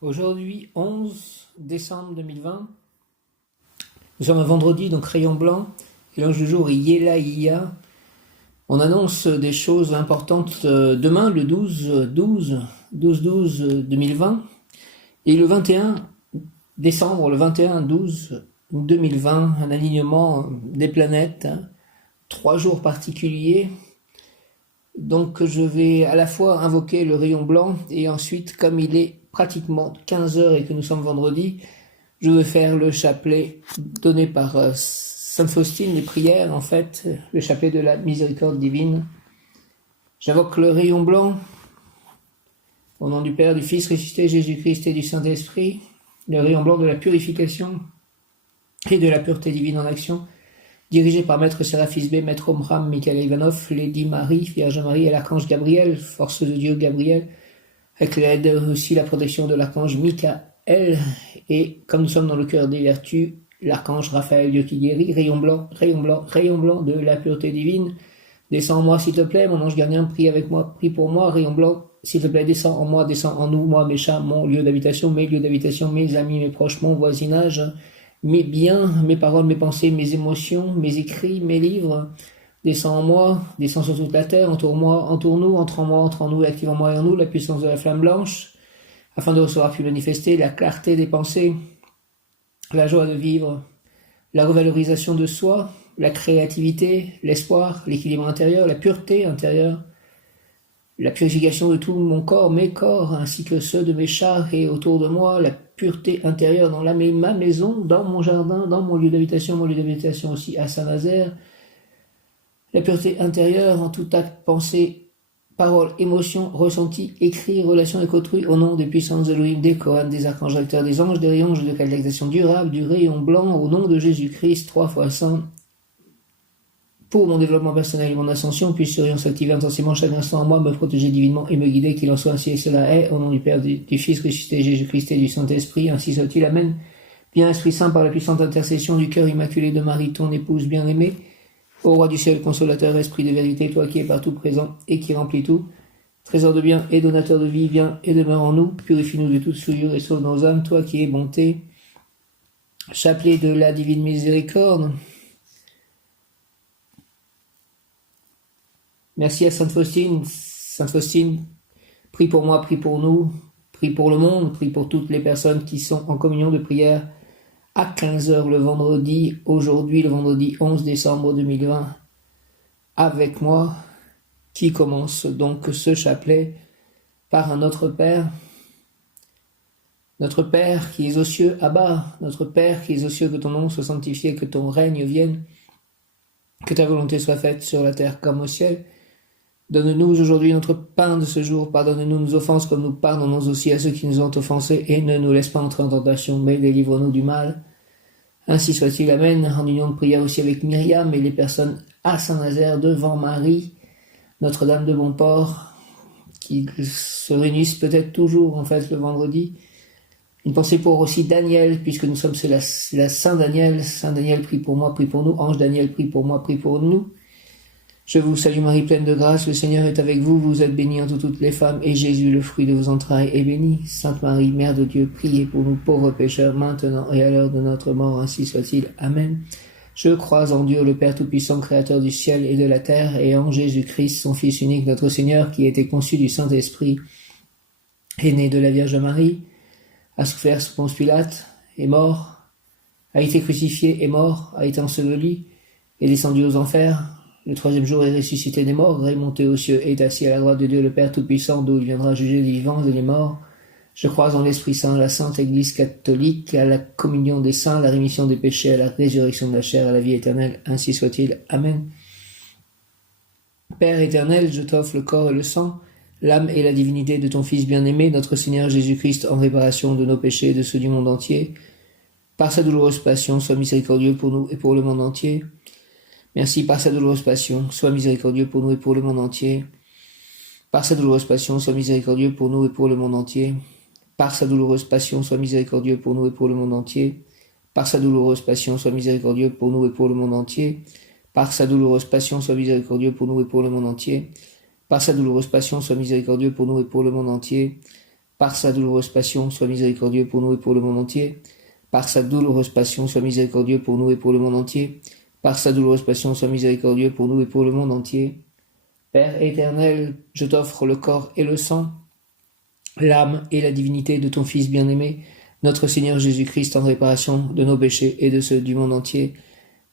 Aujourd'hui, 11 décembre 2020, nous sommes un vendredi, donc rayon blanc, et l'ange du jour est Yelaïa. On annonce des choses importantes demain, le 12-12-2020, et le 21 décembre, le 21-12-2020, un alignement des planètes, 3 jours particuliers. Donc je vais à la fois invoquer le rayon blanc et ensuite, comme il est pratiquement 15 heures et que nous sommes vendredi, je vais faire le chapelet donné par Sainte Faustine, les prières en fait, le chapelet de la miséricorde divine. J'invoque le rayon blanc au nom du Père, du Fils ressuscité, Jésus-Christ et du Saint-Esprit, le rayon blanc de la purification et de la pureté divine en action, dirigé par Maître Séraphis B, Maître Omram, Michael Ivanov, Lady Marie, Vierge Marie et l'archange Gabriel, force de Dieu Gabriel, avec l'aide aussi la protection de l'archange Michael, et comme nous sommes dans le cœur des vertus, l'archange Raphaël, Dieu qui guérit, rayon blanc, rayon blanc, rayon blanc de la pureté divine, descends en moi s'il te plaît, mon ange gardien, prie avec moi, prie pour moi, rayon blanc, s'il te plaît, descends en moi, descends en nous, moi, mes chats, mon lieu d'habitation, mes lieux d'habitation, mes amis, mes proches, mon voisinage, mes biens, mes paroles, mes pensées, mes émotions, mes écrits, mes livres, descends en moi, descends sur toute la terre, entoure-moi, entoure-nous, entre en nous, active en moi et en nous la puissance de la flamme blanche, afin de recevoir puis manifester la clarté des pensées, la joie de vivre, la revalorisation de soi, la créativité, l'espoir, l'équilibre intérieur, la pureté intérieure, la purification de tout mon corps, mes corps, ainsi que ceux de mes chats et autour de moi, la pureté intérieure dans ma maison, dans mon jardin, dans mon lieu d'habitation aussi à Saint-Nazaire, la pureté intérieure en tout acte, pensée, parole, émotion, ressenti, écrit, relation avec autrui, au nom des puissances Elohim, des Kohan, des archanges acteurs, des anges, des rayons de catalisation durable, du rayon blanc, au nom de Jésus-Christ, 3 fois saint, pour mon développement personnel et mon ascension, puisse ce rayon s'activer intensément chaque instant en moi, me protéger divinement et me guider, qu'il en soit ainsi et cela est, au nom du Père, du Fils ressuscité, Jésus-Christ et du Saint-Esprit, ainsi soit-il, Amen. Bien Esprit Saint, par la puissante intercession du cœur immaculé de Marie, ton épouse bien-aimée, ô Roi du ciel, consolateur, Esprit de vérité, toi qui es partout présent et qui remplis tout, trésor de bien et donateur de vie, viens et demeure en nous, purifie-nous de toute souillure et sauve nos âmes, toi qui es bonté, chapelet de la divine miséricorde. Merci à Sainte Faustine. Sainte Faustine, prie pour moi, prie pour nous, prie pour le monde, prie pour toutes les personnes qui sont en communion de prière à 15 heures le vendredi, aujourd'hui le vendredi 11 décembre 2020, avec moi, qui commence donc ce chapelet par un Notre Père qui es aux cieux, Abba, notre Père qui es aux cieux, que ton nom soit sanctifié, que ton règne vienne, que ta volonté soit faite sur la terre comme au ciel. Donne-nous aujourd'hui notre pain de ce jour, pardonne-nous nos offenses comme nous pardonnons aussi à ceux qui nous ont offensés, et ne nous laisse pas entrer en tentation, mais délivre-nous du mal. Ainsi soit-il, Amen, en union de prière aussi avec Myriam et les personnes à Saint-Nazaire devant Marie, Notre-Dame de Bonport, qui se réunissent peut-être toujours en fait le vendredi. Une pensée pour aussi Daniel, puisque nous sommes la Saint Daniel. Saint Daniel, prie pour moi, prie pour nous. Ange Daniel, prie pour moi, prie pour nous. Je vous salue Marie, pleine de grâce, le Seigneur est avec vous, vous êtes bénie entre toutes les femmes, et Jésus, le fruit de vos entrailles, est béni. Sainte Marie, Mère de Dieu, priez pour nous pauvres pécheurs, maintenant et à l'heure de notre mort, ainsi soit-il. Amen. Je crois en Dieu, le Père Tout-Puissant, Créateur du ciel et de la terre, et en Jésus-Christ, son Fils unique, notre Seigneur, qui a été conçu du Saint-Esprit, est né de la Vierge Marie, a souffert sous Ponce Pilate, est mort, a été crucifié, est mort, a été enseveli, est descendu aux enfers, le 3e jour est ressuscité des morts, est monté aux cieux, est assis à la droite de Dieu le Père Tout-Puissant, d'où il viendra juger les vivants et les morts. Je crois en l'Esprit Saint, la Sainte Église catholique, à la communion des saints, à la rémission des péchés, à la résurrection de la chair, à la vie éternelle, ainsi soit-il. Amen. Père éternel, je t'offre le corps et le sang, l'âme et la divinité de ton Fils bien-aimé, notre Seigneur Jésus-Christ, en réparation de nos péchés et de ceux du monde entier. Par sa douloureuse passion, sois miséricordieux pour nous et pour le monde entier. Merci par sa douloureuse passion, sois miséricordieux pour nous et pour le monde entier. Par sa douloureuse passion, sois miséricordieux pour nous et pour le monde entier. Par sa douloureuse passion, sois miséricordieux pour nous et pour le monde entier. Par sa douloureuse passion, sois miséricordieux pour nous et pour le monde entier. Par sa douloureuse passion, sois miséricordieux pour nous et pour le monde entier. Par sa douloureuse passion, sois miséricordieux pour nous et pour le monde entier. par sa douloureuse passion, sois miséricordieux pour nous et pour le monde entier. Par sa douloureuse passion, sois miséricordieux pour nous et pour le monde entier. Par sa douloureuse passion, sois miséricordieux pour nous et pour le monde entier. Père éternel, je t'offre le corps et le sang, l'âme et la divinité de ton Fils bien-aimé, notre Seigneur Jésus-Christ, en réparation de nos péchés et de ceux du monde entier.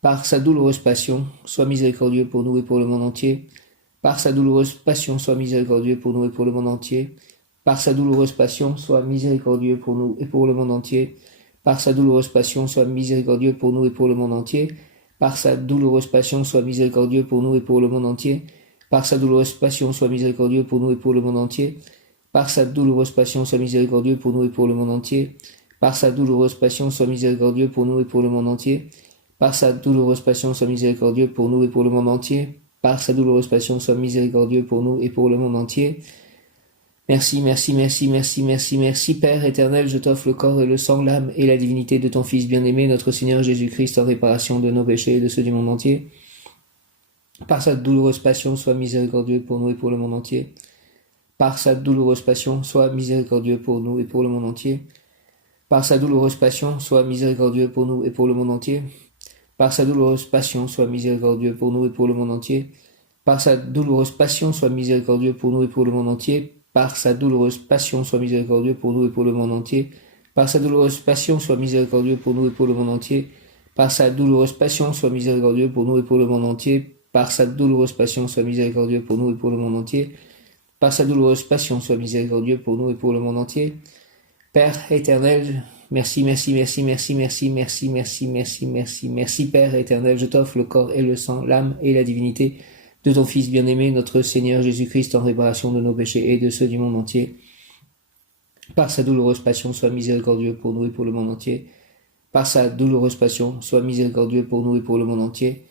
Par sa douloureuse passion, sois miséricordieux pour nous et pour le monde entier. Par sa douloureuse passion, sois miséricordieux pour nous et pour le monde entier. Par sa douloureuse passion, sois miséricordieux pour nous et pour le monde entier. Par sa douloureuse passion, sois miséricordieux pour nous et pour le monde entier. Par sa douloureuse passion, sois miséricordieux pour nous et pour le monde entier. Par sa douloureuse passion, sois miséricordieux pour nous et pour le monde entier. Par sa douloureuse passion, sois miséricordieux pour nous et pour le monde entier. Par sa douloureuse passion, sois miséricordieux pour nous et pour le monde entier. Par sa douloureuse passion, sois miséricordieux pour nous et pour le monde entier. Par sa douloureuse passion, sois miséricordieux pour nous et pour le monde entier. Merci, merci, merci, merci, merci, merci, Père éternel, je t'offre le corps et le sang, l'âme et la divinité de ton Fils bien-aimé, notre Seigneur Jésus-Christ, en réparation de nos péchés et de ceux du monde entier. Par sa douloureuse passion, sois miséricordieux pour nous et pour le monde entier. Par sa douloureuse passion, sois miséricordieux pour nous et pour le monde entier. Par sa douloureuse passion, sois miséricordieux pour nous et pour le monde entier. Par sa douloureuse passion, sois miséricordieux pour nous et pour le monde entier. Par sa douloureuse passion, sois miséricordieux pour nous et pour le monde entier. Par sa douloureuse passion, sois miséricordieux pour nous et pour le monde entier. Par sa douloureuse passion, sois miséricordieux pour nous et pour le monde entier. Par sa douloureuse passion, sois miséricordieux pour nous et pour le monde entier. Par sa douloureuse passion, sois miséricordieux pour nous et pour le monde entier. Par sa douloureuse passion, sois miséricordieux pour nous et pour le monde entier. Père éternel, merci, merci, merci, merci, merci, merci, merci, merci, merci, merci, Père éternel, je t'offre le corps et le sang, l'âme et la divinité de ton Fils bien-aimé, notre Seigneur Jésus-Christ, en réparation de nos péchés et de ceux du monde entier. Par sa douloureuse passion, sois miséricordieux pour nous et pour le monde entier. Par sa douloureuse passion, sois miséricordieux pour nous et pour le monde entier.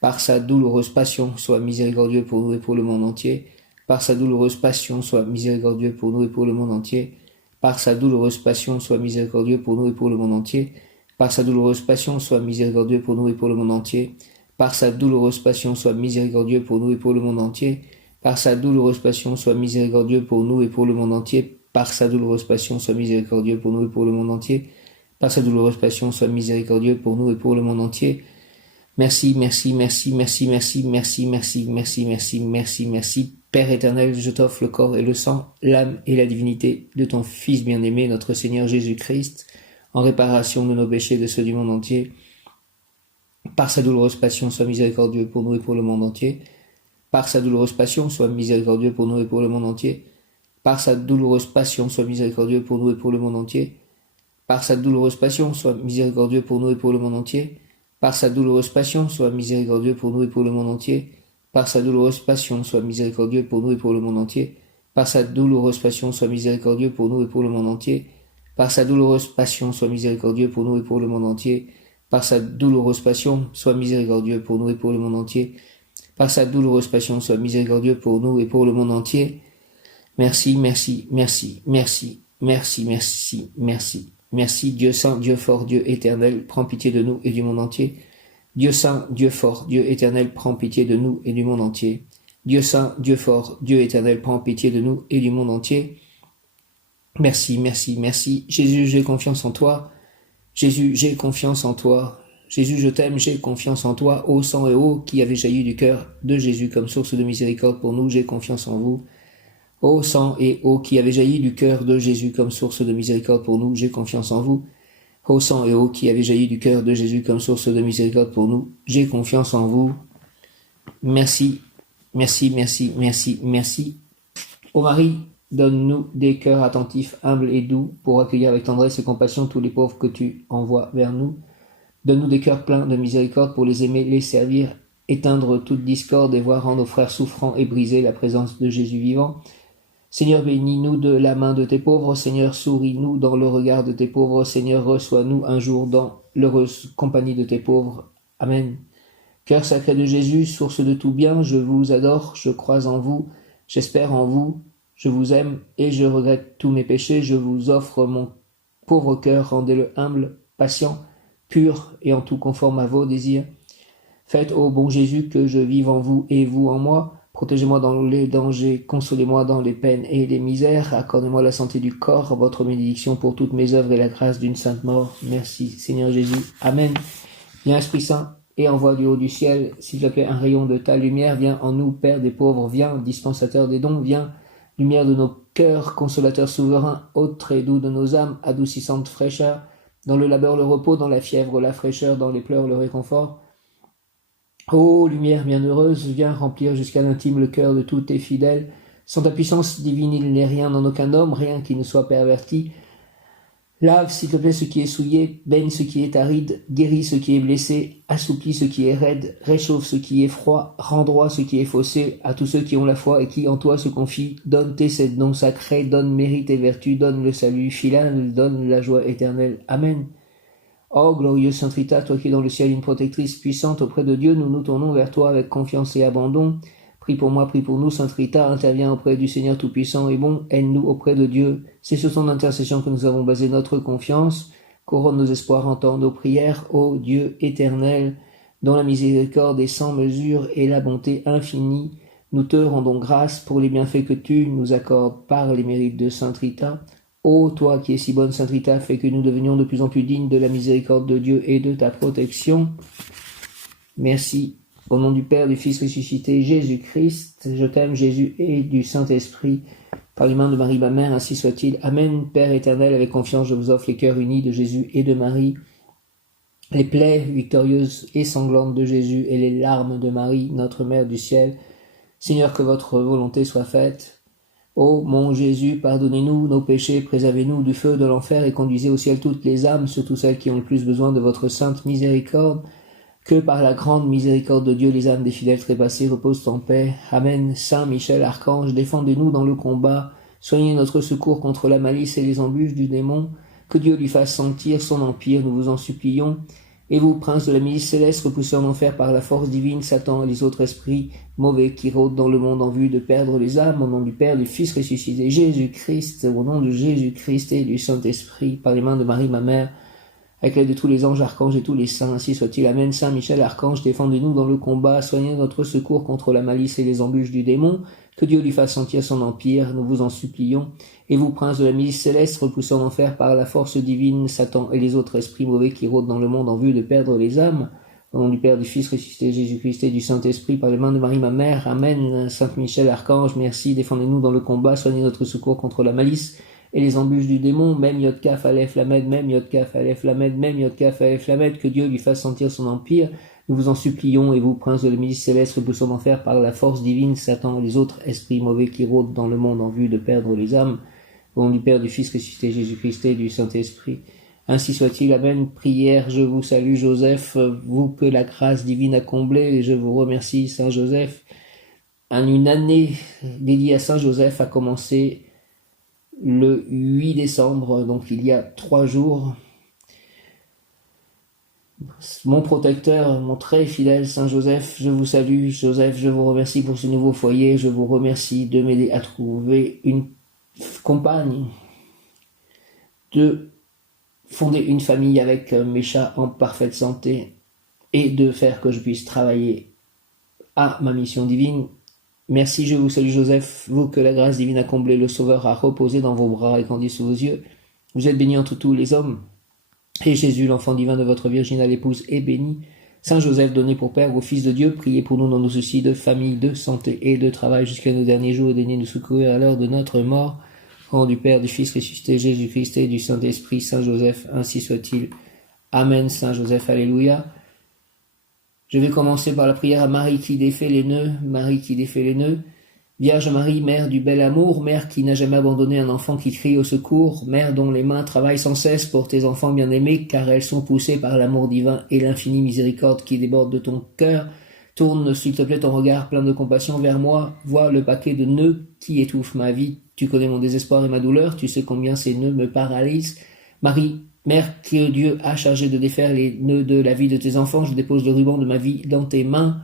Par sa douloureuse passion, sois miséricordieux pour nous et pour le monde entier. Par sa douloureuse passion, sois miséricordieux pour nous et pour le monde entier. Par sa douloureuse passion, sois miséricordieux pour nous et pour le monde entier. Par sa douloureuse passion, sois miséricordieux pour nous et pour le monde entier. Par sa douloureuse passion, sois miséricordieux pour nous et pour le monde entier. Par sa douloureuse passion, sois miséricordieux pour nous et pour le monde entier. Par sa douloureuse passion, sois miséricordieux pour nous et pour le monde entier. Par sa douloureuse passion, sois miséricordieux pour nous et pour le monde entier. Merci, merci, merci, merci, merci, merci, merci, merci, merci, merci, merci. Père éternel, je t'offre le corps et le sang, l'âme et la divinité de ton Fils bien-aimé, notre Seigneur Jésus-Christ, en réparation de nos péchés et de ceux du monde entier. Par sa douloureuse passion, sois miséricordieux pour nous et pour le monde entier. Par sa douloureuse passion, sois miséricordieux pour nous et pour le monde entier. Par sa douloureuse passion, sois miséricordieux pour nous et pour le monde entier. Par sa douloureuse passion, sois miséricordieux pour nous et pour le monde entier. Par sa douloureuse passion, sois miséricordieux pour nous et pour le monde entier. Par sa douloureuse passion, sois miséricordieux pour nous et pour le monde entier. Par sa douloureuse passion, sois miséricordieux pour nous et pour le monde entier. Par sa douloureuse passion, sois miséricordieux pour nous et pour le monde entier. Par sa douloureuse passion, sois miséricordieux pour nous et pour le monde entier. Par sa douloureuse passion, sois miséricordieux pour nous et pour le monde entier. Merci, merci, merci, merci, merci, merci, merci. Merci, Dieu saint, Dieu fort, Dieu éternel, prends pitié de nous et du monde entier. Dieu saint, Dieu fort, Dieu éternel, prends pitié de nous et du monde entier. Dieu saint, Dieu fort, Dieu éternel, prends pitié de nous et du monde entier. Merci, merci, merci. Jésus, j'ai confiance en toi. Jésus, j'ai confiance en toi. Jésus, je t'aime, j'ai confiance en toi. Ô sang et eau qui avait jailli du cœur de Jésus comme source de miséricorde pour nous, j'ai confiance en vous. Ô sang et eau qui avait jailli du cœur de Jésus comme source de miséricorde pour nous, j'ai confiance en vous. Ô sang et eau qui avait jailli du cœur de Jésus comme source de miséricorde pour nous, j'ai confiance en vous. Merci, merci, merci, merci, merci. Ô Marie, donne-nous des cœurs attentifs, humbles et doux pour accueillir avec tendresse et compassion tous les pauvres que tu envoies vers nous. Donne-nous des cœurs pleins de miséricorde pour les aimer, les servir, éteindre toute discorde et voir en nos frères souffrants et briser la présence de Jésus vivant. Seigneur, bénis-nous de la main de tes pauvres. Seigneur, souris-nous dans le regard de tes pauvres. Seigneur, reçois-nous un jour dans l'heureuse compagnie de tes pauvres. Amen. Cœur sacré de Jésus, source de tout bien, je vous adore, je crois en vous, j'espère en vous, je vous aime et je regrette tous mes péchés. Je vous offre mon pauvre cœur, rendez-le humble, patient, pur et en tout conforme à vos désirs. Faites, ô bon Jésus, que je vive en vous et vous en moi, Protégez-moi dans les dangers, consolez-moi dans les peines et les misères, accordez-moi la santé du corps, votre bénédiction pour toutes mes œuvres et la grâce d'une sainte mort. Merci Seigneur Jésus. Amen. Viens Esprit Saint, et envoie du haut du ciel, s'il te plaît, un rayon de ta lumière. Viens en nous, Père des pauvres, viens, dispensateur des dons, viens, lumière de nos cœurs, consolateur souverain, hôte très doux de nos âmes, adoucissante fraîcheur, dans le labeur le repos, dans la fièvre la fraîcheur, dans les pleurs le réconfort. Ô lumière bienheureuse, viens remplir jusqu'à l'intime le cœur de tous tes fidèles. Sans ta puissance divine, il n'est rien en aucun homme, rien qui ne soit perverti. Lave, s'il te plaît, ce qui est souillé, baigne ce qui est aride, guéris ce qui est blessé, assouplis ce qui est raide, réchauffe ce qui est froid, rends droit ce qui est faussé, à tous ceux qui ont la foi et qui en toi se confient. Donne tes sept dons sacrés, donne mérite et vertu, donne le salut final, donne la joie éternelle. Amen. Ô glorieux Sainte Rita, toi qui es dans le ciel une protectrice puissante auprès de Dieu, nous nous tournons vers toi avec confiance et abandon. Prie pour moi, prie pour nous, Sainte Rita, interviens auprès du Seigneur Tout-Puissant et bon, aide-nous auprès de Dieu. C'est sur son intercession que nous avons basé notre confiance. Couronne nos espoirs, entends nos prières, ô Dieu éternel, dont la miséricorde est sans mesure et la bonté infinie. Nous te rendons grâce pour les bienfaits que tu nous accordes par les mérites de Sainte Rita. Ô toi qui es si bonne, Sainte Rita, fais que nous devenions de plus en plus dignes de la miséricorde de Dieu et de ta protection. Merci. Au nom du Père, du Fils ressuscité, Jésus-Christ, je t'aime Jésus et du Saint-Esprit, par les mains de Marie ma mère, ainsi soit-il. Amen. Père éternel, avec confiance, je vous offre les cœurs unis de Jésus et de Marie, les plaies victorieuses et sanglantes de Jésus et les larmes de Marie, notre Mère du ciel. Seigneur, que votre volonté soit faite. Ô mon Jésus, pardonnez-nous nos péchés, préservez-nous du feu de l'enfer et conduisez au ciel toutes les âmes, surtout celles qui ont le plus besoin de votre sainte miséricorde. Que par la grande miséricorde de Dieu, les âmes des fidèles trépassés reposent en paix. Amen. Saint Michel, archange, défendez-nous dans le combat. Soignez notre secours contre la malice et les embûches du démon. Que Dieu lui fasse sentir son empire, nous vous en supplions. Et vous, princes de la milice céleste, repoussés en enfer par la force divine, Satan et les autres esprits mauvais qui rôdent dans le monde en vue de perdre les âmes, au nom du Père, du Fils ressuscité, Jésus-Christ, au nom de Jésus-Christ et du Saint-Esprit, par les mains de Marie, ma mère, avec l'aide de tous les anges, archanges et tous les saints, ainsi soit-il. Amen. Saint Michel, archange, défendez-nous dans le combat, soignez notre secours contre la malice et les embûches du démon, que Dieu lui fasse sentir son empire, nous vous en supplions. Et vous, princes de la milice céleste, repoussés en enfer par la force divine, Satan et les autres esprits mauvais qui rôdent dans le monde en vue de perdre les âmes, au nom du Père, du Fils ressuscité, Jésus-Christ et du Saint-Esprit, par les mains de Marie, ma mère. Amen. Saint Michel, archange, merci, défendez-nous dans le combat, soignez notre secours contre la malice et les embûches du démon, même Yod Kaf Aleph Lamed, même Yod Kaf Aleph Lamed, même Yod Kaf Aleph Lamed, que Dieu lui fasse sentir son empire, nous vous en supplions. Et vous, princes de la milice céleste, repoussés en enfer par la force divine, Satan et les autres esprits mauvais qui rôdent dans le monde en vue de perdre les âmes, au nom du Père, du Fils ressuscité, Jésus-Christ et du Saint-Esprit. Ainsi soit-il. Amen. Prière, je vous salue Joseph, vous que la grâce divine a comblé, et je vous remercie Saint Joseph. Une année dédiée à Saint Joseph a commencé le 8 décembre, donc il y a 3 jours. Mon protecteur, mon très fidèle Saint Joseph, je vous salue. Joseph, je vous remercie pour ce nouveau foyer, je vous remercie de m'aider à trouver une compagne, de fonder une famille avec mes chats en parfaite santé et de faire que je puisse travailler à ma mission divine. Merci, je vous salue Joseph, vous que la grâce divine a comblé, le Sauveur a reposé dans vos bras et grandi sous vos yeux. Vous êtes béni entre tous les hommes, et Jésus, l'enfant divin de votre virginale épouse, est béni. Saint Joseph, donné pour Père au Fils de Dieu, priez pour nous dans nos soucis de famille, de santé et de travail jusqu'à nos derniers jours, et daignez nous secourir à l'heure de notre mort. Au nom du Père, du Fils ressuscité, Jésus-Christ et du Saint-Esprit, Saint Joseph, ainsi soit-il. Amen, Saint Joseph, alléluia. Je vais commencer par la prière à Marie qui défait les nœuds. Marie qui défait les nœuds. Vierge Marie, mère du bel amour, mère qui n'a jamais abandonné un enfant qui crie au secours, mère dont les mains travaillent sans cesse pour tes enfants bien-aimés, car elles sont poussées par l'amour divin et l'infinie miséricorde qui déborde de ton cœur. Tourne, s'il te plaît, ton regard plein de compassion vers moi. Vois le paquet de nœuds qui étouffe ma vie. Tu connais mon désespoir et ma douleur. Tu sais combien ces nœuds me paralysent. Marie, mère que Dieu a chargée de défaire les nœuds de la vie de tes enfants, je dépose le ruban de ma vie dans tes mains.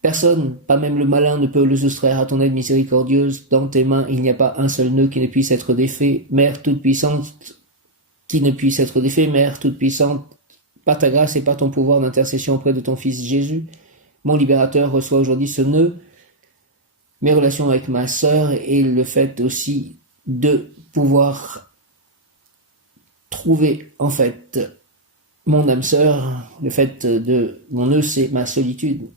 Personne, pas même le malin, ne peut le soustraire à ton aide miséricordieuse. Dans tes mains, il n'y a pas un seul nœud qui ne puisse être défait. Mère toute-puissante, qui ne puisse être défait. Mère toute-puissante, par ta grâce et par ton pouvoir d'intercession auprès de ton Fils Jésus, mon libérateur, reçoit aujourd'hui ce nœud mes relations avec ma sœur et le fait aussi de pouvoir trouver en fait mon âme sœur, le fait de mon nœud, c'est ma solitude.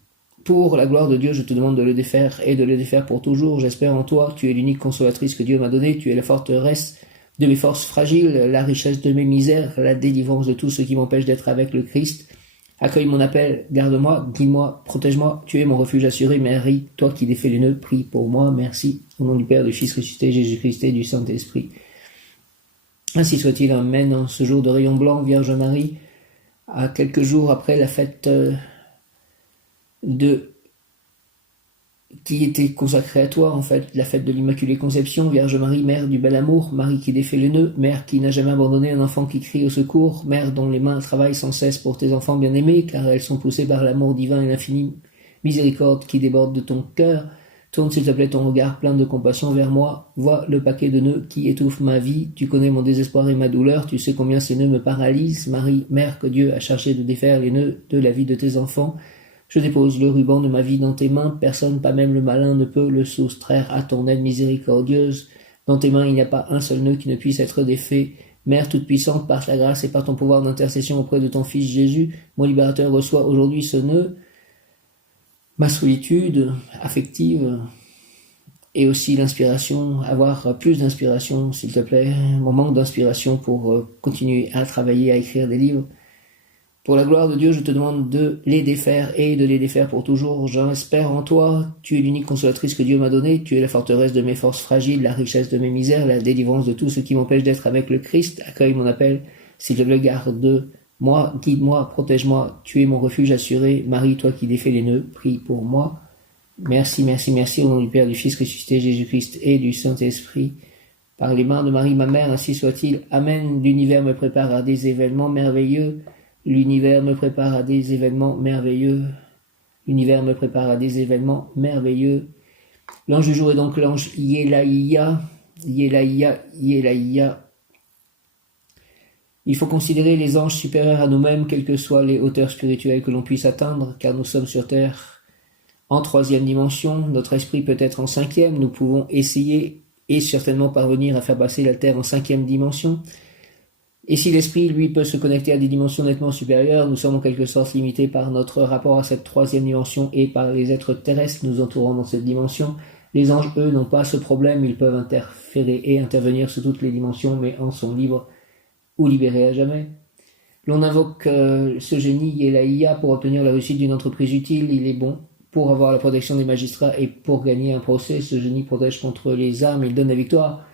Pour la gloire de Dieu, je te demande de le défaire et de le défaire pour toujours. J'espère en toi, tu es l'unique consolatrice que Dieu m'a donnée, tu es la forteresse de mes forces fragiles, la richesse de mes misères, la délivrance de tout ce qui m'empêche d'être avec le Christ. Accueille mon appel, garde-moi, guide-moi, protège-moi, tu es mon refuge assuré, Marie, toi qui défais les nœuds, prie pour moi, merci. Au nom du Père, du Fils ressuscité, Jésus-Christ et du Saint-Esprit. Ainsi soit-il, amen. En ce jour de rayon blanc, Vierge Marie, à quelques jours après la fête qui était consacrée à toi, en fait, la fête de l'Immaculée Conception, Vierge Marie, Mère du bel amour, Marie qui défait le nœud, Mère qui n'a jamais abandonné un enfant qui crie au secours, Mère dont les mains travaillent sans cesse pour tes enfants bien-aimés, car elles sont poussées par l'amour divin et l'infinie miséricorde qui déborde de ton cœur. Tourne s'il te plaît ton regard plein de compassion vers moi, vois le paquet de nœuds qui étouffe ma vie, tu connais mon désespoir et ma douleur, tu sais combien ces nœuds me paralysent, Marie, Mère que Dieu a chargé de défaire les nœuds de la vie de tes enfants. Je dépose le ruban de ma vie dans tes mains, personne, pas même le malin, ne peut le soustraire à ton aide miséricordieuse. Dans tes mains, il n'y a pas un seul nœud qui ne puisse être défait. Mère toute-puissante, par ta grâce et par ton pouvoir d'intercession auprès de ton Fils Jésus, mon libérateur reçoit aujourd'hui ce nœud, ma solitude affective, et aussi l'inspiration, avoir plus d'inspiration, s'il te plaît, mon manque d'inspiration pour continuer à travailler, à écrire des livres. Pour la gloire de Dieu, je te demande de les défaire et de les défaire pour toujours. J'espère en toi, tu es l'unique consolatrice que Dieu m'a donnée, tu es la forteresse de mes forces fragiles, la richesse de mes misères, la délivrance de tout ce qui m'empêche d'être avec le Christ. Accueille mon appel, s'il te plaît, garde-moi, guide-moi, protège-moi, tu es mon refuge assuré. Marie, toi qui défais les nœuds, prie pour moi. Merci, merci, merci, au nom du Père, du Fils ressuscité, Jésus-Christ et du Saint-Esprit. Par les mains de Marie, ma mère, ainsi soit-il. Amen. L'univers me prépare à des événements merveilleux. L'univers me prépare à des événements merveilleux. L'univers me prépare à des événements merveilleux. L'ange du jour est donc l'ange Yelaïa. Yelaïa, Yelaïa. Il faut considérer les anges supérieurs à nous-mêmes, quelles que soient les hauteurs spirituelles que l'on puisse atteindre, car nous sommes sur terre en 3e dimension. Notre esprit peut être en 5e. Nous pouvons essayer et certainement parvenir à faire passer la terre en 5e dimension. Et si l'esprit, lui, peut se connecter à des dimensions nettement supérieures, nous sommes en quelque sorte limités par notre rapport à cette 3e dimension et par les êtres terrestres nous entourant dans cette dimension. Les anges, eux, n'ont pas ce problème, ils peuvent interférer et intervenir sur toutes les dimensions, mais en sont libres ou libérés à jamais. L'on invoque ce génie Yelaïa pour obtenir la réussite d'une entreprise utile, il est bon pour avoir la protection des magistrats et pour gagner un procès. Ce génie protège contre les armes, il donne la victoire.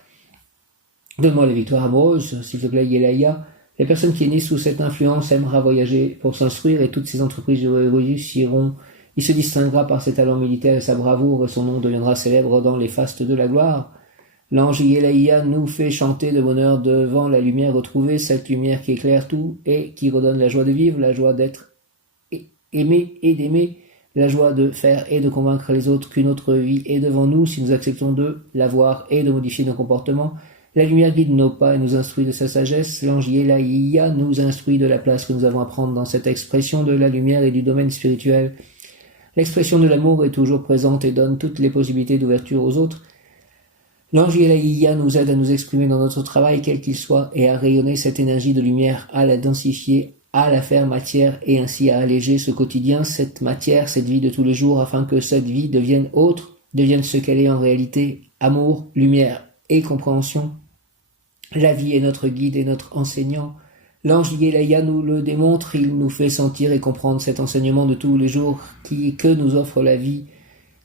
Donne-moi la victoire amoureuse, s'il te plaît, Yelaïa. La personne qui est née sous cette influence aimera voyager pour s'instruire et toutes ses entreprises réussiront. Il se distinguera par ses talents militaires et sa bravoure et son nom deviendra célèbre dans les fastes de la gloire. L'ange Yelaïa nous fait chanter de bonheur devant la lumière retrouvée, cette lumière qui éclaire tout et qui redonne la joie de vivre, la joie d'être aimé et d'aimer, la joie de faire et de convaincre les autres qu'une autre vie est devant nous si nous acceptons de la voir et de modifier nos comportements. La lumière guide nos pas et nous instruit de sa sagesse. L'ange Yelaïa nous instruit de la place que nous avons à prendre dans cette expression de la lumière et du domaine spirituel. L'expression de l'amour est toujours présente et donne toutes les possibilités d'ouverture aux autres. L'ange Yelaïa nous aide à nous exprimer dans notre travail, quel qu'il soit, et à rayonner cette énergie de lumière, à la densifier, à la faire matière et ainsi à alléger ce quotidien, cette matière, cette vie de tous les jours, afin que cette vie devienne autre, devienne ce qu'elle est en réalité, amour, lumière et compréhension. La vie est notre guide et notre enseignant. L'ange Yelaïa nous le démontre, il nous fait sentir et comprendre cet enseignement de tous les jours que nous offre la vie.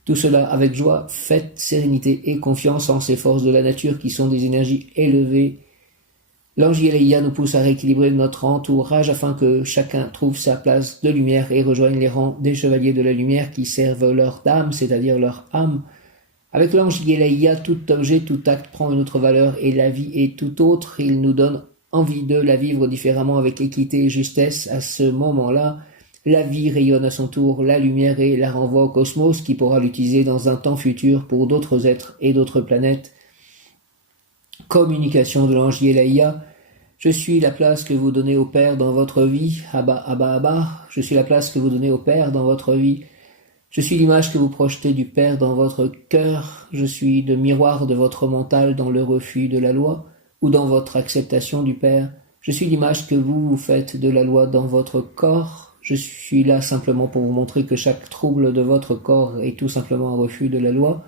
Tout cela avec joie, fête, sérénité et confiance en ces forces de la nature qui sont des énergies élevées. L'ange Yelaïa nous pousse à rééquilibrer notre entourage afin que chacun trouve sa place de lumière et rejoigne les rangs des chevaliers de la lumière qui servent leur âme, c'est-à-dire leur âme. Avec l'ange Yelaïa, tout objet, tout acte prend une autre valeur et la vie est tout autre. Il nous donne envie de la vivre différemment avec équité et justesse. À ce moment-là, la vie rayonne à son tour la lumière et la renvoie au cosmos qui pourra l'utiliser dans un temps futur pour d'autres êtres et d'autres planètes. Communication de l'ange Yelaïa. Je suis la place que vous donnez au Père dans votre vie. Abba, Abba, Abba. Je suis la place que vous donnez au Père dans votre vie. Je suis l'image que vous projetez du Père dans votre cœur. Je suis le miroir de votre mental dans le refus de la loi ou dans votre acceptation du Père. Je suis l'image que vous faites de la loi dans votre corps. Je suis là simplement pour vous montrer que chaque trouble de votre corps est tout simplement un refus de la loi.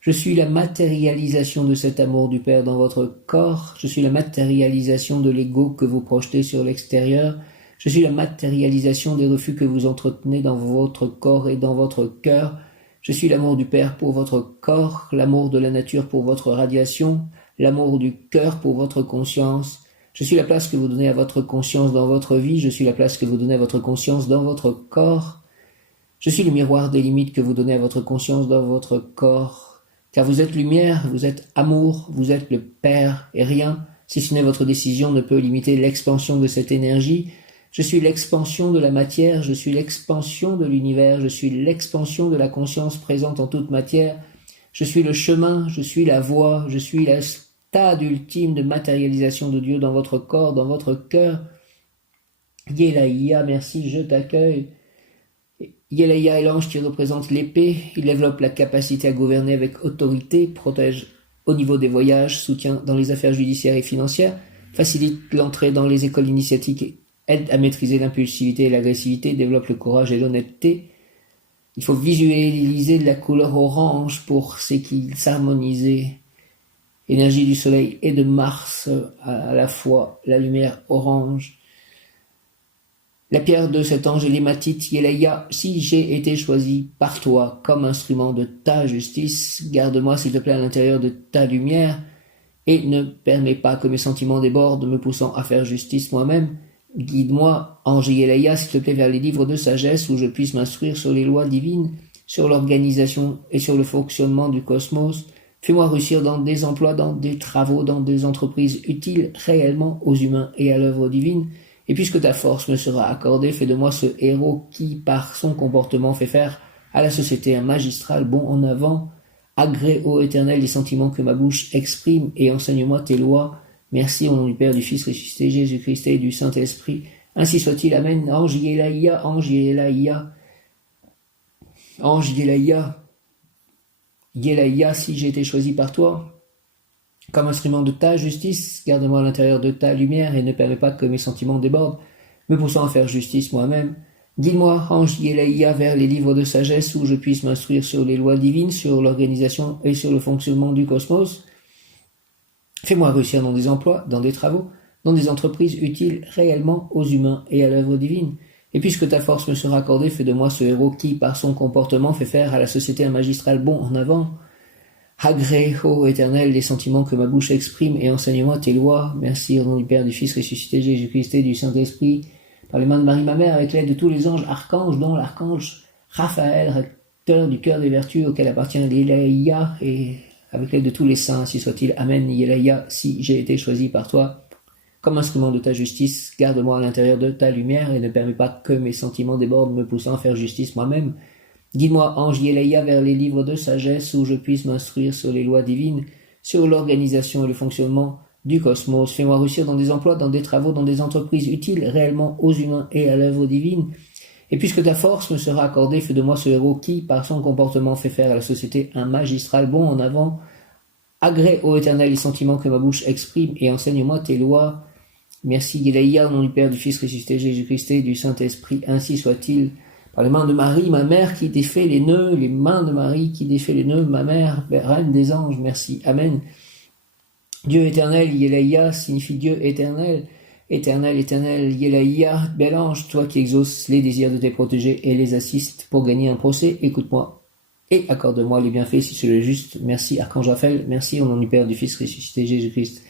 Je suis la matérialisation de cet amour du Père dans votre corps. Je suis la matérialisation de l'ego que vous projetez sur l'extérieur. Je suis la matérialisation des refus que vous entretenez dans votre corps et dans votre cœur. Je suis l'amour du Père pour votre corps, l'amour de la nature pour votre radiation, l'amour du cœur pour votre conscience. Je suis la place que vous donnez à votre conscience dans votre vie. Je suis la place que vous donnez à votre conscience dans votre corps. Je suis le miroir des limites que vous donnez à votre conscience dans votre corps. Car vous êtes lumière, vous êtes amour, vous êtes le Père et rien, si ce n'est votre décision, ne peut limiter l'expansion de cette énergie. Je suis l'expansion de la matière, je suis l'expansion de l'univers, je suis l'expansion de la conscience présente en toute matière. Je suis le chemin, je suis la voie, je suis le stade ultime de matérialisation de Dieu dans votre corps, dans votre cœur. Yelaïa, merci, je t'accueille. Yelaïa est l'ange qui représente l'épée. Il développe la capacité à gouverner avec autorité, protège au niveau des voyages, soutient dans les affaires judiciaires et financières, facilite l'entrée dans les écoles initiatiques, aide à maîtriser l'impulsivité et l'agressivité, développe le courage et l'honnêteté. Il faut visualiser de la couleur orange pour s'harmoniser. Énergie du soleil et de Mars, à la fois la lumière orange. La pierre de cet ange est l'hématite. Yelaïa, si j'ai été choisi par toi comme instrument de ta justice, garde-moi s'il te plaît à l'intérieur de ta lumière et ne permets pas que mes sentiments débordent, me poussant à faire justice moi-même. Guide-moi, ange Yelaïa, s'il te plaît, vers les livres de sagesse où je puisse m'instruire sur les lois divines, sur l'organisation et sur le fonctionnement du cosmos. Fais-moi réussir dans des emplois, dans des travaux, dans des entreprises utiles réellement aux humains et à l'œuvre divine. Et puisque ta force me sera accordée, fais de moi ce héros qui, par son comportement, fait faire à la société un magistral bon en avant. Agrée, ô Éternel, les sentiments que ma bouche exprime et enseigne-moi tes lois. Merci au nom du Père, du Fils ressuscité, Jésus-Christ et du Saint-Esprit. Ainsi soit-il. Amen. Ange Yelaïa, ange Yelaïa, ange Yelaïa. Yelaïa, si j'ai été choisi par toi, comme instrument de ta justice, garde-moi à l'intérieur de ta lumière et ne permets pas que mes sentiments débordent, me poussant à faire justice moi-même. Guide-moi, ange Yelaïa, vers les livres de sagesse où je puisse m'instruire sur les lois divines, sur l'organisation et sur le fonctionnement du cosmos. Fais-moi réussir dans des emplois, dans des travaux, dans des entreprises utiles réellement aux humains et à l'œuvre divine. Et puisque ta force me sera accordée, fais de moi ce héros qui, par son comportement, fait faire à la société un magistral bon en avant. Agrée, ô Éternel, les sentiments que ma bouche exprime et enseigne-moi tes lois. Merci au nom du Père, du Fils ressuscité, Jésus-Christ et du Saint-Esprit, par les mains de Marie, ma mère, avec l'aide de tous les anges archanges, dont l'archange Raphaël, recteur du cœur des vertus, auquel appartient l'Élaïa, et avec l'aide de tous les saints, ainsi soit-il. Amen. Yelaïa, si j'ai été choisi par toi, comme instrument de ta justice, garde-moi à l'intérieur de ta lumière et ne permets pas que mes sentiments débordent, me poussant à faire justice moi-même. Guide-moi, ange Yelaïa, vers les livres de sagesse où je puisse m'instruire sur les lois divines, sur l'organisation et le fonctionnement du cosmos. Fais-moi réussir dans des emplois, dans des travaux, dans des entreprises utiles réellement aux humains et à l'œuvre divine. Et puisque ta force me sera accordée, fais de moi ce héros qui, par son comportement, fait faire à la société un magistral bon en avant. Agrée, ô Éternel, les sentiments que ma bouche exprime et enseigne-moi tes lois. Merci Yelaïa, au nom du Père, du Fils ressuscité, Jésus-Christ et du Saint-Esprit, ainsi soit-il. Par les mains de Marie, ma mère qui défait les nœuds, les mains de Marie qui défait les nœuds, ma mère, reine des anges, merci. Amen. Dieu éternel, Yelaïa, signifie Dieu éternel. Éternel, éternel, Yelaïa, bel ange, toi qui exauces les désirs de tes protégés et les assistes pour gagner un procès, écoute-moi et accorde-moi les bienfaits si c'est le juste. Merci, Archange Raphaël, merci au nom du Père, du Fils ressuscité, Jésus-Christ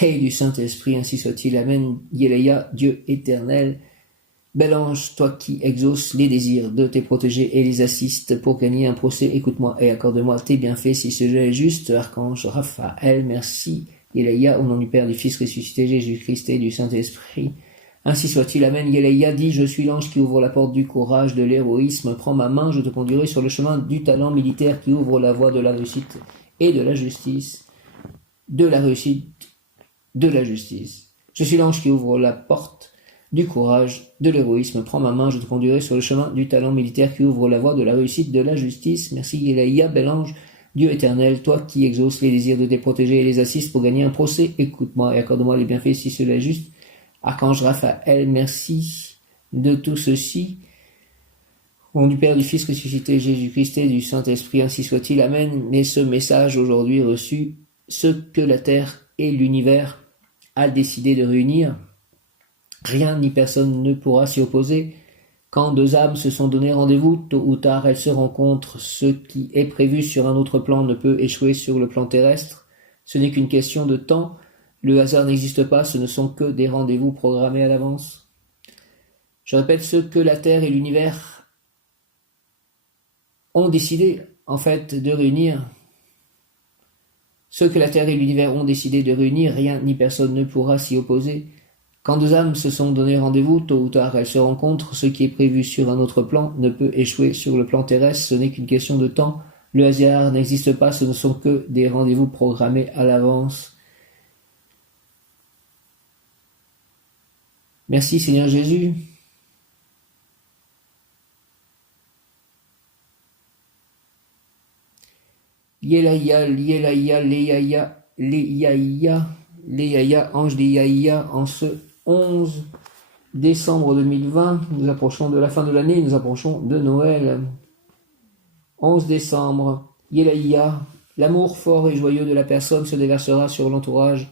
et du Saint-Esprit, ainsi soit-il. Amen. Yelaïa, Dieu éternel, bel ange, toi qui exauces les désirs de tes protégés et les assistes pour gagner un procès, écoute-moi et accorde-moi tes bienfaits si ce jeu est juste. Archange Raphaël, merci. Yelaïa, au nom du Père, du Fils ressuscité, Jésus-Christ et du Saint-Esprit. Ainsi soit-il. Amen. Yelaïa dit, je suis l'ange qui ouvre la porte du courage, de l'héroïsme. Prends ma main, je te conduirai sur le chemin du talent militaire qui ouvre la voie de la réussite et de la justice. De la réussite, de la justice. Je suis l'ange qui ouvre la porte du courage, de l'héroïsme. Prends ma main, je te conduirai sur le chemin du talent militaire qui ouvre la voie de la réussite, de la justice. Merci Yelaïa, bel ange, Dieu éternel, toi qui exauces les désirs de tes protégés et les assistes pour gagner un procès, écoute-moi et accorde-moi les bienfaits si cela est juste. Archange Raphaël, merci de tout ceci. Au nom du Père, du Fils ressuscité, Jésus-Christ et du Saint-Esprit, ainsi soit-il. Amen. Et ce message aujourd'hui reçu, ce que la Terre et l'univers a décidé de réunir, rien ni personne ne pourra s'y opposer. Quand deux âmes se sont donné rendez-vous, tôt ou tard elles se rencontrent. Ce qui est prévu sur un autre plan ne peut échouer sur le plan terrestre. Ce n'est qu'une question de temps. Le hasard n'existe pas, ce ne sont que des rendez-vous programmés à l'avance. Je répète, ce que la Terre et l'univers ont décidé, en fait, de réunir. Ce que la Terre et l'univers ont décidé de réunir, rien ni personne ne pourra s'y opposer. Quand deux âmes se sont donné rendez-vous, tôt ou tard elles se rencontrent. Ce qui est prévu sur un autre plan ne peut échouer sur le plan terrestre, ce n'est qu'une question de temps. Le hasard n'existe pas, ce ne sont que des rendez-vous programmés à l'avance. Merci Seigneur Jésus. Yelaïa, Yelaïa, Léaïa, Léaïa, Léaïa, ange Léaïa, en ce 11 décembre 2020, nous approchons de la fin de l'année, nous approchons de Noël. 11 décembre, Yelaïa, l'amour fort et joyeux de la personne se déversera sur l'entourage,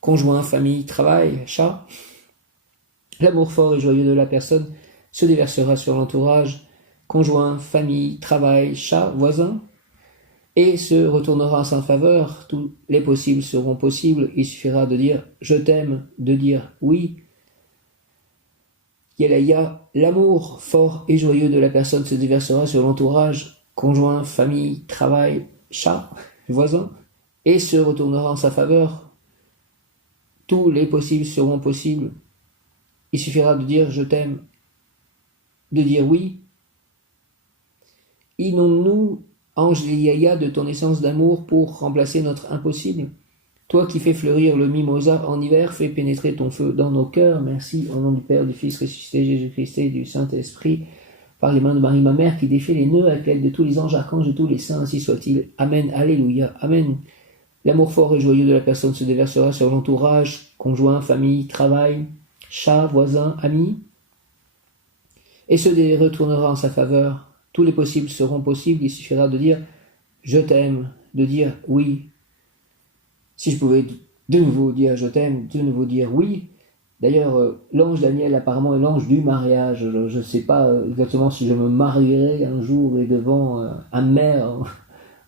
conjoint, famille, travail, chat. L'amour fort et joyeux de la personne se déversera sur l'entourage, conjoint, famille, travail, chat, voisin, et se retournera en sa faveur. Tous les possibles seront possibles. Il suffira de dire « je t'aime », de dire « oui ». Yelaïa, l'amour fort et joyeux de la personne se déversera sur l'entourage, conjoint, famille, travail, chat, voisin, et se retournera en sa faveur. Tous les possibles seront possibles. Il suffira de dire « je t'aime », de dire « oui ». Inonde-nous, ange Léaïa, de ton essence d'amour pour remplacer notre impossible. Toi qui fais fleurir le mimosa en hiver, fais pénétrer ton feu dans nos cœurs. Merci, au nom du Père, du Fils ressuscité, Jésus-Christ et du Saint-Esprit, par les mains de Marie, ma mère, qui défait les nœuds avec l'aide de tous les anges, archanges, de tous les saints, ainsi soit-il. Amen, alléluia, amen. L'amour fort et joyeux de la personne se déversera sur l'entourage, conjoint, famille, travail, chat, voisin, ami, et se retournera en sa faveur. Tous les possibles seront possibles, il suffira de dire « je t'aime », de dire « oui ». Si je pouvais de nouveau dire « je t'aime », de nouveau dire « oui ». D'ailleurs, l'ange Daniel apparemment est l'ange du mariage. Je ne sais pas exactement si je me marierai un jour et devant un maire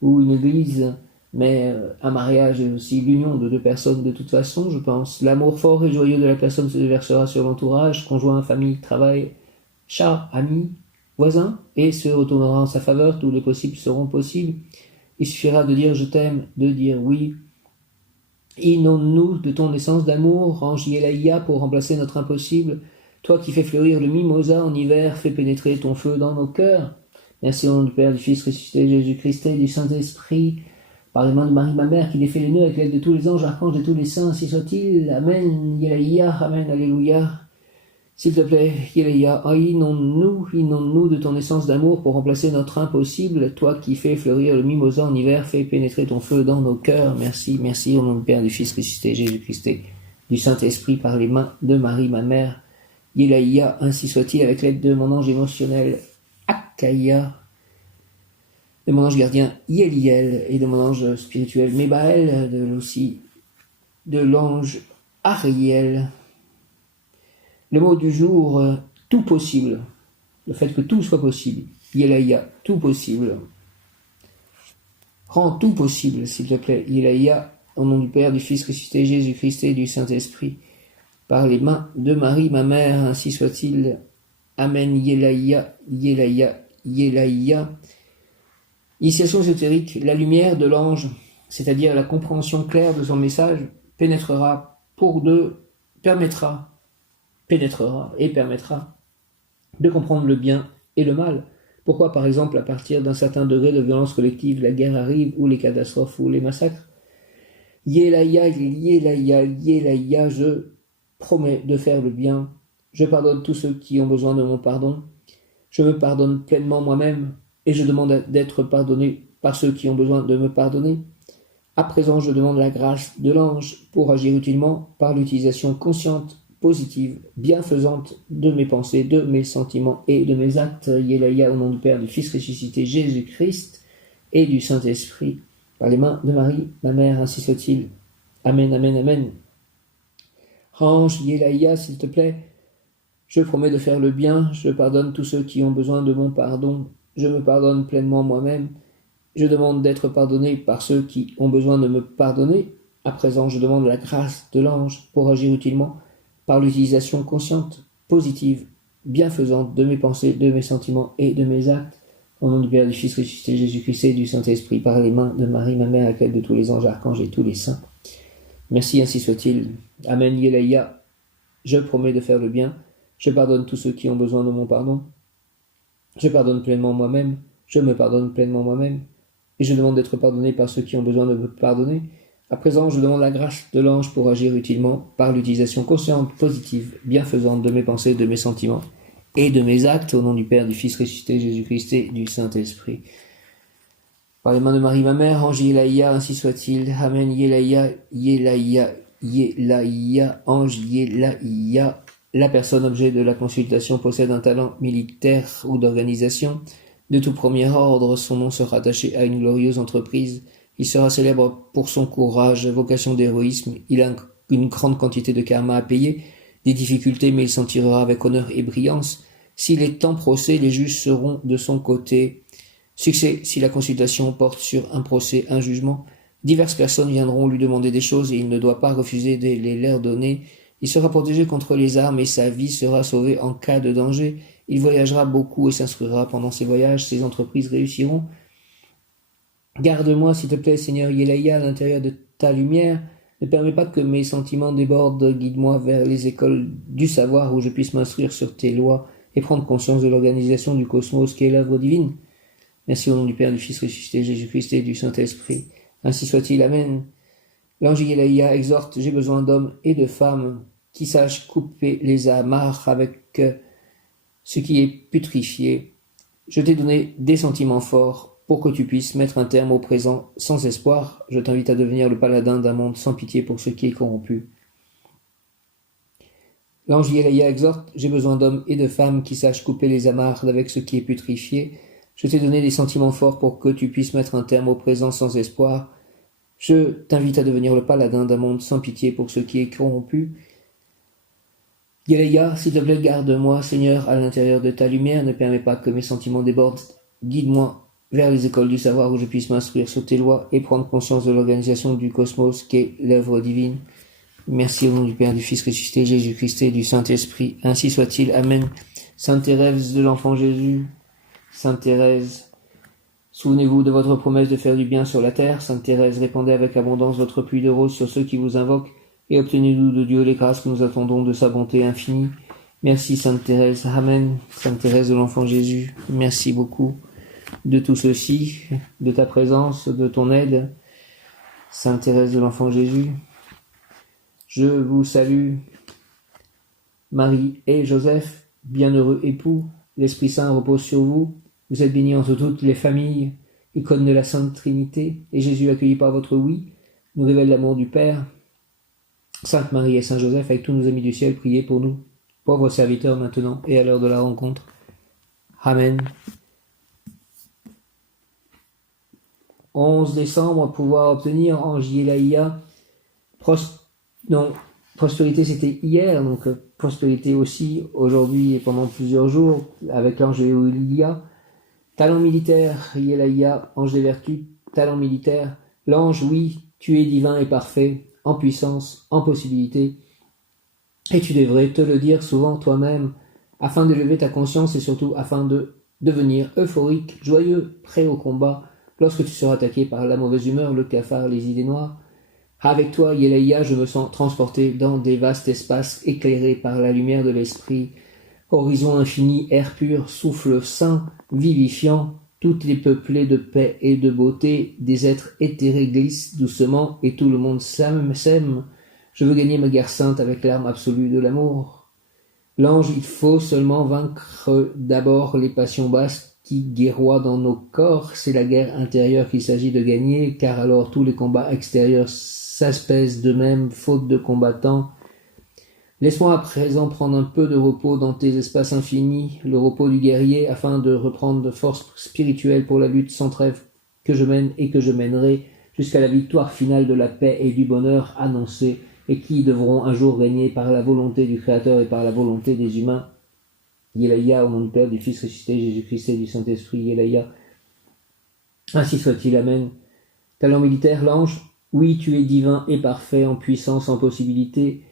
ou une église, mais un mariage est aussi l'union de deux personnes de toute façon, je pense. L'amour fort et joyeux de la personne se déversera sur l'entourage, conjoint, famille, travail, chat, ami, voisin, et se retournera en sa faveur. Tous les possibles seront possibles. Il suffira de dire « je t'aime », de dire « oui ». Inonde-nous de ton essence d'amour, ange Yelaïa, pour remplacer notre impossible. Toi qui fais fleurir le mimosa en hiver, fais pénétrer ton feu dans nos cœurs. Merci au nom du Père, du Fils ressuscité, Jésus-Christ et du Saint-Esprit, par les mains de Marie, ma mère, qui défait les nœuds avec l'aide de tous les anges, archanges et tous les saints, ainsi soit-il. Amen, Yelaïa, amen, alléluia. S'il te plaît, Yelaïa, inonde-nous de ton essence d'amour pour remplacer notre impossible. Toi qui fais fleurir le mimosa en hiver, fais pénétrer ton feu dans nos cœurs. Merci, merci, au nom du Père, du Fils ressuscité, Jésus-Christ, du Saint-Esprit, par les mains de Marie, ma mère. Yelaïa, ainsi soit-il, avec l'aide de mon ange émotionnel, Akaya, de mon ange gardien, Yeliel, et de mon ange spirituel, Mébaël, de l'ange Ariel. Le mot du jour, tout possible. Le fait que tout soit possible. Yelaïa, tout possible. Rends tout possible, s'il te plaît. Yelaïa, au nom du Père, du Fils ressuscité, Jésus-Christ et du Saint-Esprit. Par les mains de Marie, ma mère, ainsi soit-il. Amen. Yelaïa, Yelaïa, Yelaïa. Initiation ésotérique, la lumière de l'ange, c'est-à-dire la compréhension claire de son message, pénétrera permettra de comprendre le bien et le mal. Pourquoi, par exemple, à partir d'un certain degré de violence collective, la guerre arrive, ou les catastrophes, ou les massacres. Yelaïa, Yelaïa, Yelaïa, je promets de faire le bien. Je pardonne tous ceux qui ont besoin de mon pardon. Je me pardonne pleinement moi-même et je demande d'être pardonné par ceux qui ont besoin de me pardonner. À présent, je demande la grâce de l'ange pour agir utilement par l'utilisation consciente, positive, bienfaisante de mes pensées, de mes sentiments et de mes actes. Yélaïa, au nom du Père, du Fils ressuscité Jésus-Christ et du Saint-Esprit, par les mains de Marie, ma mère, ainsi soit-il. Amen, amen, amen. Ange Yélaïa, s'il te plaît, je promets de faire le bien, je pardonne tous ceux qui ont besoin de mon pardon, je me pardonne pleinement moi-même, je demande d'être pardonné par ceux qui ont besoin de me pardonner. À présent, je demande la grâce de l'ange pour agir utilement par l'utilisation consciente, positive, bienfaisante de mes pensées, de mes sentiments et de mes actes. Au nom du Père, du Fils ressuscité Jésus-Christ et du Saint-Esprit, par les mains de Marie, ma mère, à laquelle de tous les anges, archanges et tous les saints. Merci, ainsi soit-il. Amen, Yélaïa. Je promets de faire le bien. Je pardonne tous ceux qui ont besoin de mon pardon. Je pardonne pleinement moi-même. Je me pardonne pleinement moi-même. Et je demande d'être pardonné par ceux qui ont besoin de me pardonner. À présent, je demande la grâce de l'ange pour agir utilement par l'utilisation consciente, positive, bienfaisante de mes pensées, de mes sentiments et de mes actes, au nom du Père, du Fils ressuscité Jésus-Christ et du Saint-Esprit. Par les mains de Marie, ma mère, ange Yélaïa, ainsi soit-il. Amen, Yélaïa, Yélaïa, Yélaïa, ange Yélaïa. La personne objet de la consultation possède un talent militaire ou d'organisation. De tout premier ordre, son nom sera attaché à une glorieuse entreprise. Il sera célèbre pour son courage, vocation d'héroïsme. Il a une grande quantité de karma à payer, des difficultés, mais il s'en tirera avec honneur et brillance. S'il est en procès, les juges seront de son côté. Succès, si la consultation porte sur un procès, un jugement. Diverses personnes viendront lui demander des choses et il ne doit pas refuser de les leur donner. Il sera protégé contre les armes et sa vie sera sauvée en cas de danger. Il voyagera beaucoup et s'instruira pendant ses voyages. Ses entreprises réussiront. Garde-moi, s'il te plaît, Seigneur Yélaïa, à l'intérieur de ta lumière. Ne permets pas que mes sentiments débordent. Guide-moi vers les écoles du savoir où je puisse m'instruire sur tes lois et prendre conscience de l'organisation du cosmos qui est l'œuvre divine. Merci au nom du Père, du Fils ressuscité Jésus-Christ et du Saint-Esprit. Ainsi soit-il. Amen. L'ange Yélaïa exhorte, j'ai besoin d'hommes et de femmes qui sachent couper les amarres avec ce qui est putrifié. Je t'ai donné des sentiments forts pour que tu puisses mettre un terme au présent sans espoir. Je t'invite à devenir le paladin d'un monde sans pitié pour ce qui est corrompu. L'ange Yélaïa exhorte, j'ai besoin d'hommes et de femmes qui sachent couper les amarres avec ce qui est putrifié. Je t'ai donné des sentiments forts pour que tu puisses mettre un terme au présent sans espoir. Je t'invite à devenir le paladin d'un monde sans pitié pour ce qui est corrompu. Yélaïa, s'il te plaît, garde-moi, Seigneur, à l'intérieur de ta lumière. Ne permets pas que mes sentiments débordent. Guide-moi vers les écoles du savoir où je puisse m'instruire sur tes lois et prendre conscience de l'organisation du cosmos qu'est l'œuvre divine. Merci au nom du Père, du Fils ressuscité, Jésus-Christ et du Saint-Esprit. Ainsi soit-il. Amen. Sainte Thérèse de l'Enfant Jésus, Sainte Thérèse, souvenez-vous de votre promesse de faire du bien sur la terre. Sainte Thérèse, répandez avec abondance votre pluie de roses sur ceux qui vous invoquent et obtenez-nous de Dieu les grâces que nous attendons de sa bonté infinie. Merci Sainte Thérèse. Amen. Sainte Thérèse de l'Enfant Jésus, merci beaucoup de tout ceci, de ta présence, de ton aide. Sainte Thérèse de l'Enfant Jésus, je vous salue. Marie et Joseph, bienheureux époux, l'Esprit Saint repose sur vous. Vous êtes bénis entre toutes les familles, icône de la Sainte Trinité, et Jésus, accueilli par votre oui, nous révèle l'amour du Père. Sainte Marie et Saint Joseph, avec tous nos amis du ciel, priez pour nous, pauvres serviteurs maintenant et à l'heure de la rencontre. Amen. 11 décembre, pouvoir obtenir Ange Yélaïa. Prospérité, c'était hier, donc prospérité aussi aujourd'hui et pendant plusieurs jours avec l'ange Yélaïa. Talent militaire, Yélaïa, ange des vertus, talent militaire. L'ange, oui, tu es divin et parfait, en puissance, en possibilité. Et tu devrais te le dire souvent toi-même, afin d'élever ta conscience et surtout afin de devenir euphorique, joyeux, prêt au combat, lorsque tu seras attaqué par la mauvaise humeur, le cafard, les idées noires. Avec toi, Yélaïa, je me sens transporté dans des vastes espaces éclairés par la lumière de l'esprit. Horizon infini, air pur, souffle saint, vivifiant, toutes les peuplées de paix et de beauté, des êtres éthérés glissent doucement et tout le monde s'aime. Je veux gagner ma guerre sainte avec l'arme absolue de l'amour. L'ange, il faut seulement vaincre d'abord les passions basses qui guerroient dans nos corps. C'est la guerre intérieure qu'il s'agit de gagner, car alors tous les combats extérieurs s'apaisent d'eux-mêmes, faute de combattants. Laisse-moi à présent prendre un peu de repos dans tes espaces infinis, le repos du guerrier, afin de reprendre de force spirituelle pour la lutte sans trêve que je mène et que je mènerai jusqu'à la victoire finale de la paix et du bonheur annoncés et qui devront un jour régner par la volonté du Créateur et par la volonté des humains. Yélaïa, au nom du Père, du Fils ressuscité, Jésus-Christ et du Saint-Esprit, Yélaïa. Ainsi soit-il, Amen. Talent militaire, l'ange, oui, tu es divin et parfait, en puissance, en possibilité,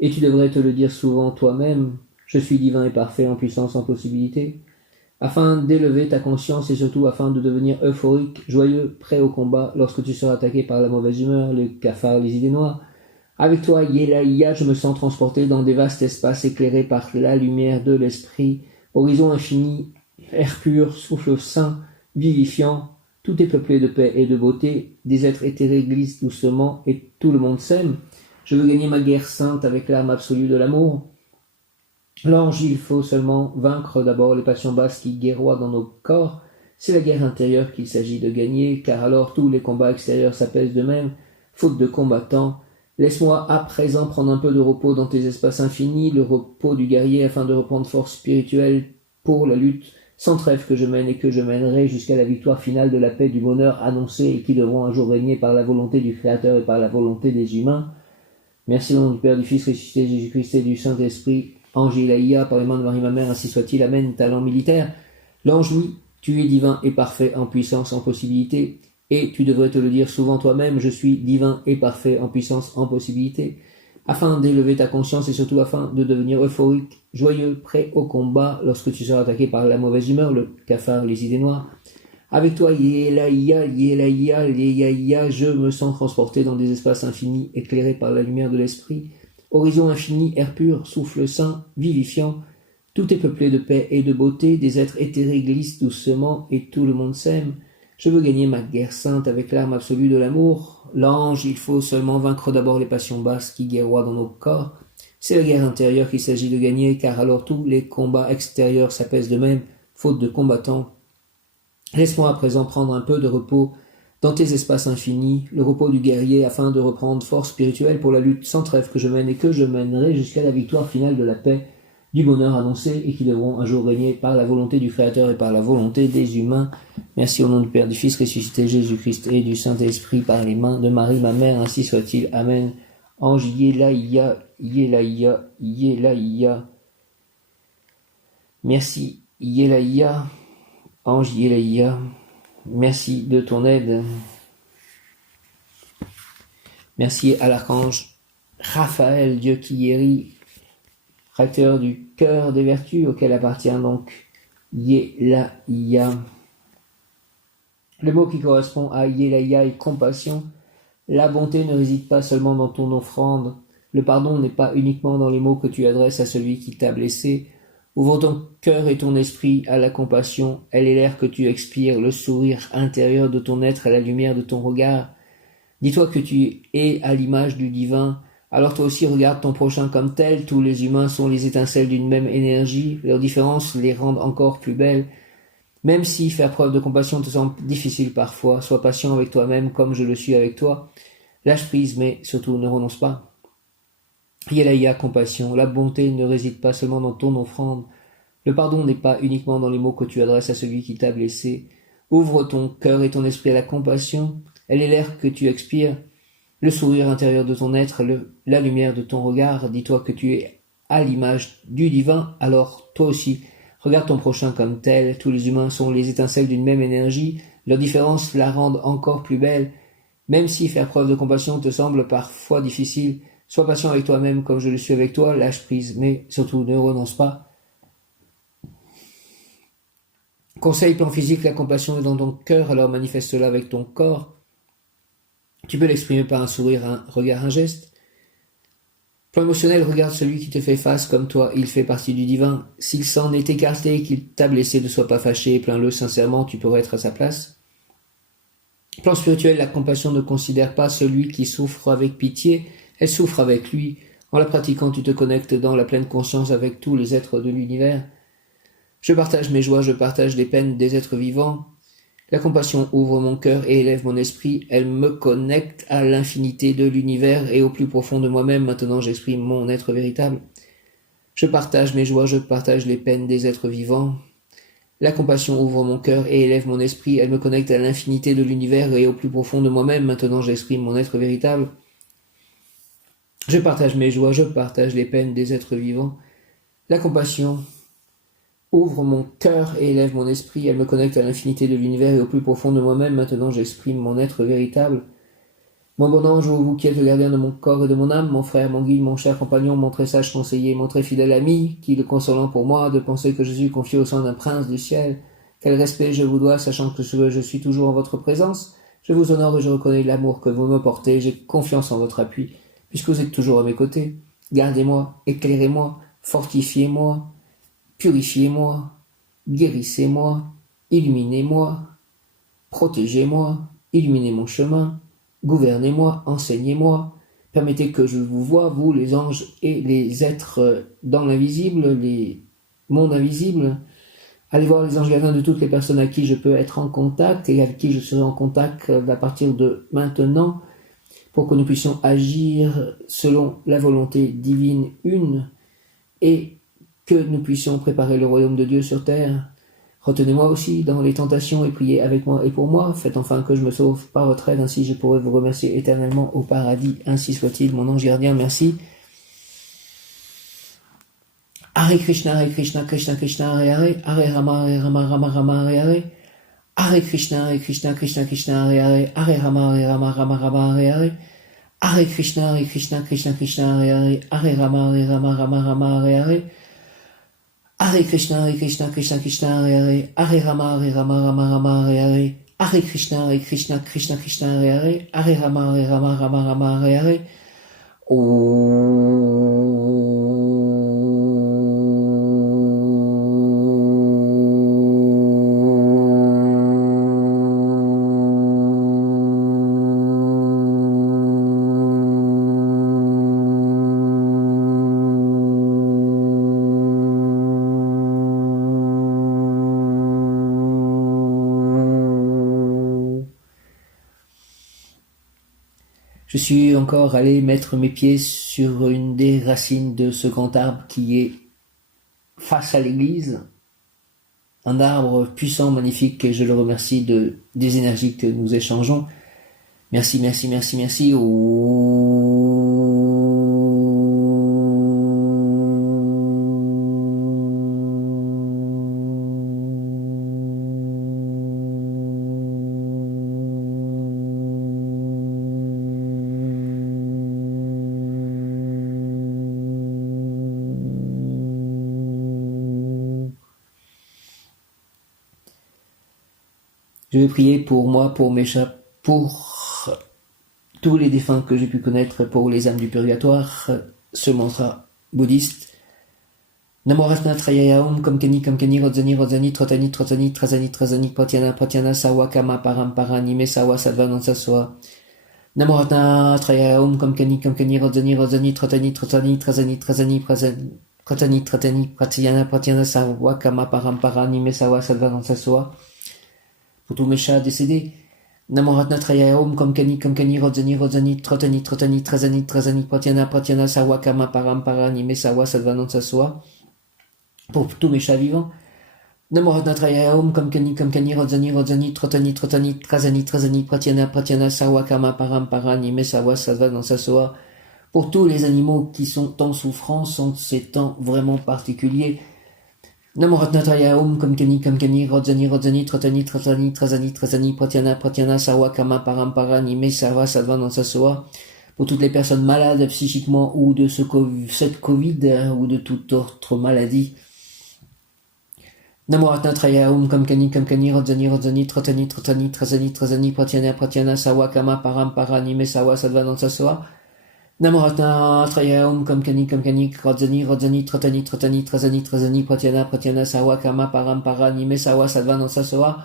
et tu devrais te le dire souvent toi-même, je suis divin et parfait, en puissance, en possibilité, afin d'élever ta conscience et surtout afin de devenir euphorique, joyeux, prêt au combat lorsque tu seras attaqué par la mauvaise humeur, le cafard, les idées noires. Avec toi, Yélaïa, je me sens transporté dans des vastes espaces éclairés par la lumière de l'esprit, horizon infini, air pur, souffle sain, vivifiant, tout est peuplé de paix et de beauté, des êtres éthérés glissent doucement et tout le monde s'aime. Je veux gagner ma guerre sainte avec l'arme absolue de l'amour. L'ange, il faut seulement vaincre d'abord les passions basses qui guerroient dans nos corps. C'est la guerre intérieure qu'il s'agit de gagner, car alors tous les combats extérieurs s'apaisent d'eux-mêmes, faute de combattants. Laisse-moi à présent prendre un peu de repos dans tes espaces infinis, le repos du guerrier afin de reprendre force spirituelle pour la lutte sans trêve que je mène et que je mènerai jusqu'à la victoire finale de la paix, du bonheur annoncé et qui devront un jour régner par la volonté du Créateur et par la volonté des humains. Merci au nom du Père, du Fils ressuscité, Jésus-Christ et du Saint-Esprit. Ange Yélaïa, par les mains de Marie ma mère, ainsi soit-il. Amen. Talent militaire. L'ange, oui, tu es divin et parfait en puissance, en possibilité. Et tu devrais te le dire souvent toi-même, je suis divin et parfait en puissance, en possibilité, afin d'élever ta conscience et surtout afin de devenir euphorique, joyeux, prêt au combat lorsque tu seras attaqué par la mauvaise humeur, le cafard, les idées noires. Avec toi, Yélaïa, Yélaïa, Yélaïa, je me sens transporté dans des espaces infinis éclairés par la lumière de l'esprit, horizon infini, air pur, souffle sain, vivifiant, tout est peuplé de paix et de beauté, des êtres éthérés glissent doucement et tout le monde s'aime. Je veux gagner ma guerre sainte avec l'arme absolue de l'amour. L'ange, il faut seulement vaincre d'abord les passions basses qui guerroient dans nos corps. C'est la guerre intérieure qu'il s'agit de gagner, car alors tous les combats extérieurs s'apaisent d'eux-mêmes, faute de combattants. Laisse-moi à présent prendre un peu de repos dans tes espaces infinis, le repos du guerrier, afin de reprendre force spirituelle pour la lutte sans trêve que je mène et que je mènerai jusqu'à la victoire finale de la paix, du bonheur annoncé et qui devront un jour régner par la volonté du Créateur et par la volonté des humains. Merci au nom du Père, du Fils ressuscité, Jésus-Christ et du Saint-Esprit, par les mains de Marie ma mère, ainsi soit-il. Amen. Ange Yélaïa, Yélaïa, Yélaïa. Merci Yélaïa, Ange Yélaïa. Merci de ton aide. Merci à l'archange Raphaël, Dieu qui guérit, acteur du cœur des vertus, auquel appartient donc Yélaïa. Le mot qui correspond à Yélaïa est compassion. La bonté ne réside pas seulement dans ton offrande. Le pardon n'est pas uniquement dans les mots que tu adresses à celui qui t'a blessé. Ouvre ton cœur et ton esprit à la compassion. Elle est l'air que tu expires, le sourire intérieur de ton être à la lumière de ton regard. Dis-toi que tu es à l'image du divin. Alors toi aussi regarde ton prochain comme tel. Tous les humains sont les étincelles d'une même énergie. Leurs différences les rendent encore plus belles. Même si faire preuve de compassion te semble difficile parfois, sois patient avec toi-même comme je le suis avec toi. Lâche prise, mais surtout ne renonce pas. Yélaïa, compassion. La bonté ne réside pas seulement dans ton offrande. Le pardon n'est pas uniquement dans les mots que tu adresses à celui qui t'a blessé. Ouvre ton cœur et ton esprit à la compassion. Elle est l'air que tu expires, le sourire intérieur de ton être, la lumière de ton regard. Dis-toi que tu es à l'image du divin, alors toi aussi, regarde ton prochain comme tel. Tous les humains sont les étincelles d'une même énergie. Leurs différences la rendent encore plus belle. Même si faire preuve de compassion te semble parfois difficile, sois patient avec toi-même comme je le suis avec toi, lâche prise, mais surtout ne renonce pas. Conseil plan physique, la compassion est dans ton cœur, alors manifeste-la avec ton corps. Tu peux l'exprimer par un sourire, un regard, un geste. Plan émotionnel, regarde celui qui te fait face comme toi, il fait partie du divin. S'il s'en est écarté et qu'il t'a blessé, ne sois pas fâché, plains-le sincèrement, tu pourrais être à sa place. Plan spirituel, la compassion ne considère pas celui qui souffre avec pitié, elle souffre avec lui. En la pratiquant, tu te connectes dans la pleine conscience avec tous les êtres de l'univers. Je partage mes joies, je partage les peines des êtres vivants. La compassion ouvre mon cœur et élève mon esprit. Elle me connecte à l'infinité de l'univers et au plus profond de moi-même. Maintenant, j'exprime mon être véritable. Je partage mes joies, je partage les peines des êtres vivants. La compassion ouvre mon cœur et élève mon esprit. Elle me connecte à l'infinité de l'univers et au plus profond de moi-même. Maintenant, j'exprime mon être véritable. Je partage mes joies, je partage les peines des êtres vivants. La compassion ouvre mon cœur et élève mon esprit. Elle me connecte à l'infinité de l'univers et au plus profond de moi-même. Maintenant, j'exprime mon être véritable. Mon bon ange, vous qui êtes le gardien de mon corps et de mon âme, mon frère, mon guide, mon cher compagnon, mon très sage conseiller, mon très fidèle ami, qui est le consolant pour moi de penser que je suis confié au sein d'un prince du ciel. Quel respect je vous dois, sachant que je suis toujours en votre présence. Je vous honore et je reconnais l'amour que vous me portez. J'ai confiance en votre appui, puisque vous êtes toujours à mes côtés. Gardez-moi, éclairez-moi, fortifiez-moi, purifiez-moi, guérissez-moi, illuminez-moi, protégez-moi, illuminez mon chemin, gouvernez-moi, enseignez-moi, permettez que je vous voie, vous les anges et les êtres dans l'invisible, les mondes invisibles. Allez voir les anges gardiens de toutes les personnes à qui je peux être en contact et avec qui je serai en contact à partir de maintenant, pour que nous puissions agir selon la volonté divine une et que nous puissions préparer le royaume de Dieu sur terre. Retenez-moi aussi dans les tentations et priez avec moi et pour moi. Faites enfin que je me sauve par votre aide, ainsi je pourrai vous remercier éternellement au paradis. Ainsi soit-il, mon ange gardien, merci. Hare Krishna, Krishna Krishna, Hare Hare, Hare Rama, Rama, Hare Hare. Hare Krishna, Krishna Krishna, Hare Hare, Hare Rama, Rama, Hare Hare. Hare Krishna, Krishna Hare Hare, Hare Rama, Hare Hare. Hare Krishna, Hare Hare, Hare Rama, Hare Hare. Hare Krishna, Krishna Hare Hare, Hare Rama, Hare Hare. Je suis encore allé mettre mes pieds sur une des racines de ce grand arbre qui est face à l'église. Un arbre puissant, magnifique, et je le remercie des énergies que nous échangeons. Merci. Je vais prier pour moi, pour mes chats, pour tous les défunts que j'ai pu connaître, pour les âmes du purgatoire, ce mantra bouddhiste. Namo Ratna Trayaya Om Kamkani Rodzani Trotani Trazani Pratyana Sawa Kama Parampara Nime Sawa Sadva Nansaswa. Namo Ratna Trayaya Om Kamkani Rodzani Trotani Trazani Pratyana Sawa Kama Parampara Nime Sawa Sadva Nansaswa. Pour tous mes chats décédés, Namo Ratna Trayaya Om Kamkani Rodzani Trotani Trazani Pratyana Sawa Kama Parampara Nime Sawa Sadva Nansaswa. Pour tous mes chats vivants, Namo Ratna Trayaya Om Kamkani Rodzani Trotani Trazani Pratyana Sawa Kama Parampara Nime Sawa Sadva Nansaswa. Pour tous les animaux qui sont en souffrance en ces temps vraiment particuliers, Namo Ratna Trayaya Om Kamkani Rodzani Trotani Trazani Pratyana Sawa Kama Parampara Nime Sawa Sadva Nansaswa. Pour toutes les personnes malades psychiquement ou de cette Covid ou de toute autre maladie, Namo Ratna Trayaya Om Kamkani Rodzani Trotani Trazani Pratyana Sawa Kama Parampara Nime Sawa Sadva Nansaswa. Namo Ratna Trayaya Om Kamkani Rodzani Trotani Trazani Pratyana Sawa Kama Parampara Nime Sawa Sadva Nansaswa.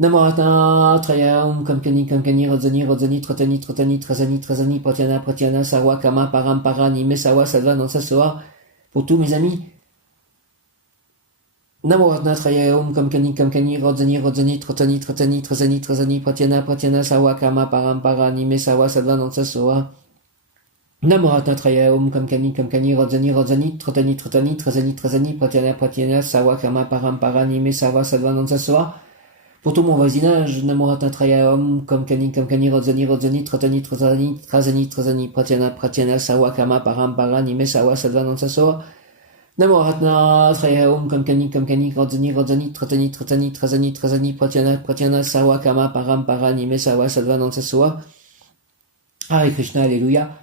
Namo Ratna Traya Om Kamkani Kamkani Rodzani Rodzani Trotani Trotani Trazani Trazani Pratyana Pratyana Sarwa Kama Param Paranime Sawa Sadva Nansa Soa. Pour tous mes amis. Namo Ratna Traya Om Kamkani Kamkani Rodzani Rodzani Trotani Trotani Trazani Trazani Pratyana Pratyana Sarwa Kama Param Paranime Sawa Sadva Nansa Soa. Namo Ratna Traya Om Kamkani Kamkani Rodzani Rodzani Trotani Trotani Trazani Trazani Pratyana Pratyana Sawa Kama Param Paranime Sawa Sadva Nansa Soa. Pour tout mon voisinage, Namo Ratna Traya Om Kamkani Kamkani Rodzani Rodzani Trotani Trotani Trazani Trazani Pratyana Pratyana Sawa Kama Param Paranime Sawa Sadva Nansa Soa. Namo Ratna Traya Om Kamkani Kamkani Rodzani Rodzani Trotani Trotani Trazani Trazani Pratyana Pratyana Sawa Kama Param Paranime Sawa Sadva Nansa Soa. Hare Krishna, Alléluia.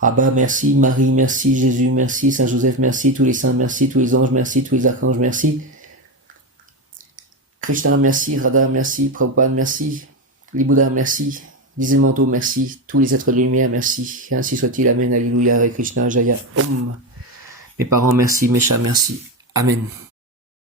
Abba, merci, Marie, merci, Jésus, merci, Saint Joseph, merci, tous les saints, merci, tous les anges, merci, tous les archanges, merci. Krishna, merci, Radha, merci, Prabhupada, merci, les Bouddhas, merci, les élémentaux, merci, tous les êtres de lumière, merci. Ainsi soit-il, Amen, Alléluia, Hare Krishna, Jaya, Om. Mes parents, merci, mes chats, merci, Amen.